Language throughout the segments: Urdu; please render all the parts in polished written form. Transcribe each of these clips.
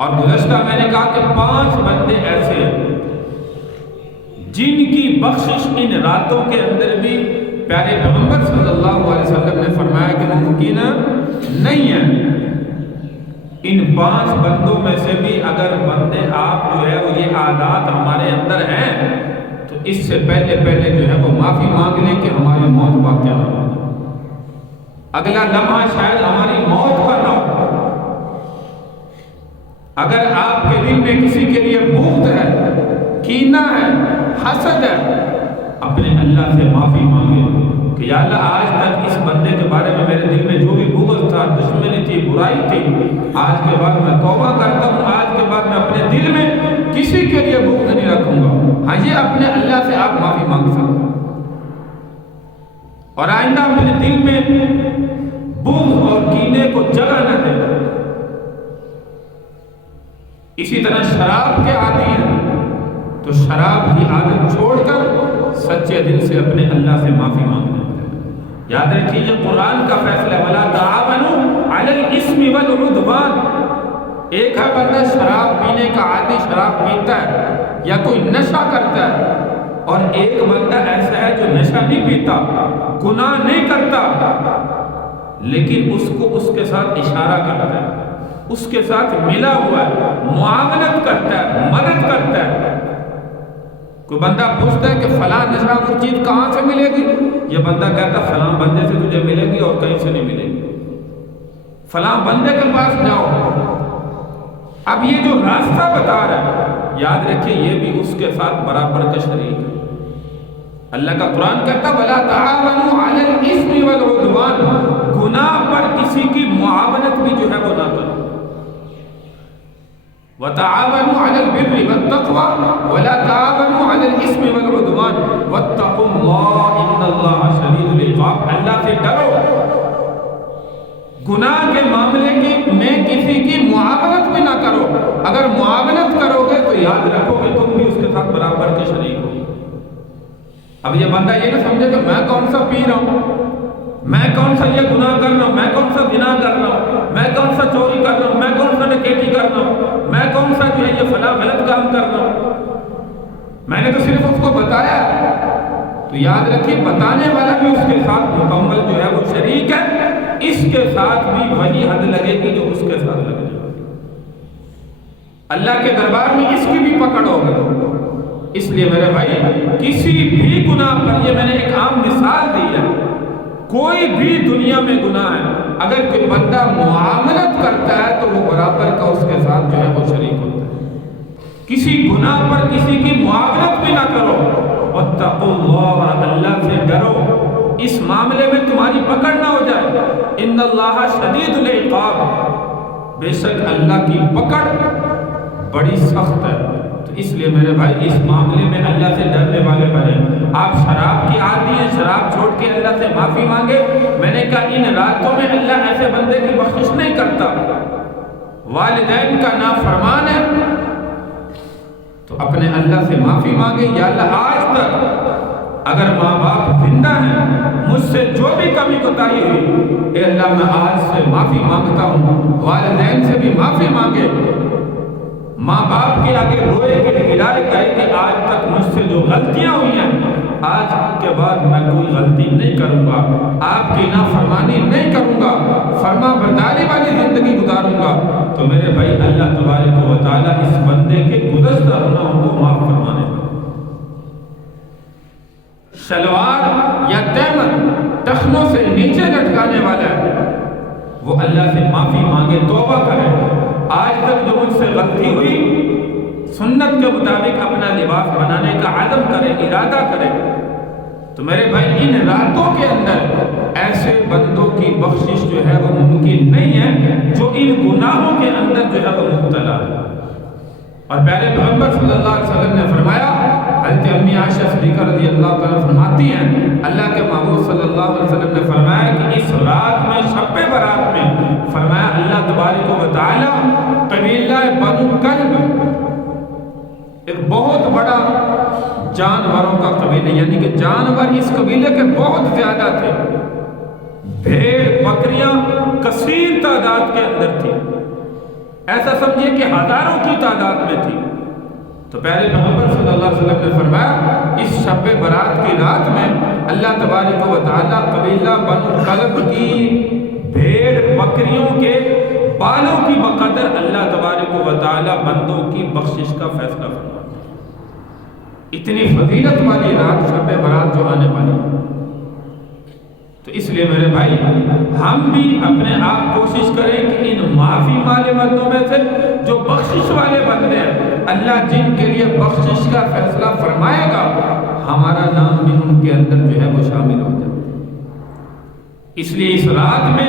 اور گزشتہ میں نے کہا کہ 5 بندے ایسے ہیں جن کی بخشش ان راتوں کے اندر بھی پیارے پیغمبر صلی اللہ علیہ وسلم نے فرمایا کہ ممکن نہیں ہے۔ ان 5 بندوں میں سے بھی اگر بندے آپ جو ہے وہ یہ عادات ہمارے اندر ہیں تو اس سے پہلے جو ہے وہ معافی مانگ لیں کہ ہماری موت واقع نہ ہو، اگلا لمحہ شاید ہماری موت کا نہ ہو۔ اگر آپ کے دل میں کسی کے لیے بغض ہے، کینہ ہے، حسد ہے، اپنے اللہ سے معافی مانگے کہ یا اللہ آج تک اس بندے کے بارے میں میرے دل میں جو بھی بغض تھا، دشمنی تھی، برائی تھی، آج کے بعد میں توبہ کرتا ہوں، آج کے بعد میں اپنے دل میں کسی کے لیے بغض نہیں رکھوں گا۔ ہاں یہ اپنے اللہ سے آپ معافی مانگ سکتے ہیں اور آئندہ اپنے دل میں بغض اور کینے کو جگہ نہ دیں۔ اسی طرح شراب کے عادی ہیں تو شراب کی عادت چھوڑ کر سچے دل سے اپنے اللہ سے معافی مانگنا۔ یاد رکھیے یہ قرآن کا فیصلہ ہے، وَلَا تَعَاوَنُوا عَلَى الْإِثْمِ وَالْعُدْوَانِ۔ ایک ہے بندہ شراب پینے کا عادی، شراب پیتا ہے یا کوئی نشہ کرتا ہے، اور ایک بندہ ایسا ہے جو نشہ نہیں پیتا، گناہ نہیں کرتا، لیکن اس کو اس کے ساتھ اشارہ کرتا ہے، اس کے ساتھ ملا ہوا ہے، معاملت کرتا ہے، مدد کرتا ہے۔ کوئی بندہ پوچھتا ہے کہ فلاں نشہ وہ چیز کہاں سے ملے گی؟ یہ بندہ کہتا ہے فلاں بندے سے تجھے ملے گی اور کہیں سے نہیں ملے گی، فلاں بندے کے پاس جاؤ۔ اب یہ جو راستہ بتا رہا ہے، یاد رکھیے یہ بھی اس کے ساتھ برابر کا شریک ہے۔ اللہ کا قرآن کہتا ہے وَلَا تَعَاوَنُوا عَلَى الْإِثْمِ وَالْعُدْوَانِ، گناہ پر کسی کی معاونت بھی جو ہے وہ نہ کرو۔ وَتَعَاوَنُوا عَلَى الْبِرِّ وَالتَّقْوَى وَلَا تَعَاوَنُوا عَلَى الْإِثْمِ وَالْعُدْوَانِ وَاتَّقُوا اللَّهَ إِنَّ اللَّهَ شَدِيدُ الْعِقَابِ۔ اللہ سے ڈرو، گناہ کے معاملے میں کسی کی معاونت بھی نہ کرو۔ اگر معاونت کرو گے تو یاد رکھو کہ تم بھی اس کے ساتھ برابر کے شریک ہو۔ اب یہ بندہ یہ نہ سمجھے کہ میں کون سا پی رہا ہوں، میں کون سا یہ گناہ کر رہا ہوں، میں کون سا زنا کر رہا ہوں، میں کون سا چوری کر رہا ہوں، میں کون سا ڈکیتی کر رہا ہوں، میں کون سا جو ہے یہ فلاں غلط کام کر رہا ہوں، میں نے تو صرف اس کو بتایا۔ تو یاد رکھیے بتانے والا بھی اس کے ساتھ مکمل جو ہے وہ شریک ہے، اس کے ساتھ بھی وہی حد لگے گی جو اس کے ساتھ لگے گی۔ اللہ کے دربار میں اس کی بھی پکڑ ہوگی۔ اس لیے میرے بھائی کسی بھی گناہ پر، یہ میں نے ایک عام مثال دی ہے، کوئی بھی دنیا میں گناہ ہے، اگر کوئی بندہ معاملت کرتا ہے تو وہ برابر کا اس کے ساتھ جو ہے وہ شریک ہوتا ہے۔ کسی گناہ پر کسی کی معاملت بھی نہ کرو، وَاتَّقُوا اللَّهَ، اللہ سے ڈرو، اس معاملے میں تمہاری پکڑ نہ ہو جائے۔ إِنَّ اللَّهَ شَدِيدُ الْعِقَابِ، بے شک اللہ کی پکڑ بڑی سخت ہے۔ تو اس لیے میرے بھائی اس معاملے میں اللہ سے ڈرنے والے بنیں۔ آپ شراب کی عادی ہیں، شراب چھوڑ کے اللہ سے معافی مانگے۔ میں نے کہا ان راتوں میں اللہ ایسے بندے کی بخشش نہیں کرتا، والدین کا نافرمان ہے تو اپنے اللہ سے معافی مانگے، یا اللہ آج تک اگر ماں باپ زندہ ہیں، مجھ سے جو بھی کمی کوتاہی ہوئی، اے اللہ میں آج سے معافی مانگتا ہوں۔ والدین سے بھی معافی مانگے، ماں باپ کے آگے روئے گڑگڑائے کہے کہ آج تک مجھ سے جو غلطیاں ہوئی ہیں، آج کے بعد میں کوئی غلطی نہیں کروں گا، آپ کی نافرمانی نہیں کروں گا، فرما برداری والی زندگی گزاروں گا۔ تو میرے بھائی اللہ تبارک و تعالیٰ اس بندے کے گزشتہ گناہوں کو معاف فرمانے کا۔ شلوار یا تیمن ٹخنوں سے نیچے لٹکانے والا ہے، وہ اللہ سے معافی مانگے، توبہ کرے۔ آج تک جو مجھ سے غلطی ہوئی، سنت کے مطابق اپنا لباس بنانے کا عزم کرے، ارادہ کرے۔ تو میرے بھائی ان راتوں کے اندر ایسے بندوں کی بخشش جو ہے وہ ممکن نہیں ہے جو ان گناہوں کے اندر جو ہے وہ مبتلا ہے۔ اور پیارے پیغمبر صلی اللہ علیہ وسلم نے فرمایا، حضرت امی عائشہ صدیقہ رضی اللہ تعالیٰ فرماتی ہیں، اللہ کے محبوب صلی اللہ علیہ وسلم نے فرمایا کہ اس رات میں، شب برات میں، فرمایا اللہ تبارک و تعالیٰ قبیلہ بنو کلب، ایک بہت بڑا جانوروں کا قبیلہ، یعنی کہ جانور اس قبیلے کے بہت زیادہ تھے، بھیڑ بکریاں کثیر تعداد کے اندر تھی، ایسا سمجھیے کہ ہزاروں کی تعداد میں تھی۔ تو پیارے پیغمبر صلی اللہ علیہ وسلم نے فرمایا اس شب برات کی رات میں اللہ تبارک و تعالیٰ قبیلہ بنو کلب کی بھیڑ بکریوں کے بالوں کی بقدر اللہ تبارک و تعالیٰ بندوں کی بخشش کا فیصلہ فرماتا ہے۔ اتنی فضیلت والی رات شب برات جو آنے والی ہے، تو اس لیے میرے بھائی ہم بھی اپنے آپ کوشش کریں کہ ان معافی والے بندوں میں سے جو بخشش والے بندے ہیں، اللہ جن کے لیے بخشش کا فیصلہ فرمائے گا، ہمارا نام بھی ان کے اندر جو ہے وہ شامل ہو جائے۔ اس لیے اس رات میں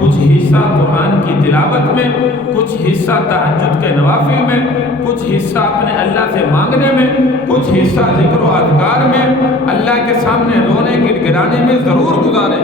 کچھ حصہ قرآن کی تلاوت میں، کچھ حصہ تہجد کے نوافل میں، کچھ حصہ اپنے اللہ سے مانگنے میں، کچھ حصہ ذکر و اذکار میں، اللہ کے سامنے رونے گڑگڑانے میں ضرور گزاریں۔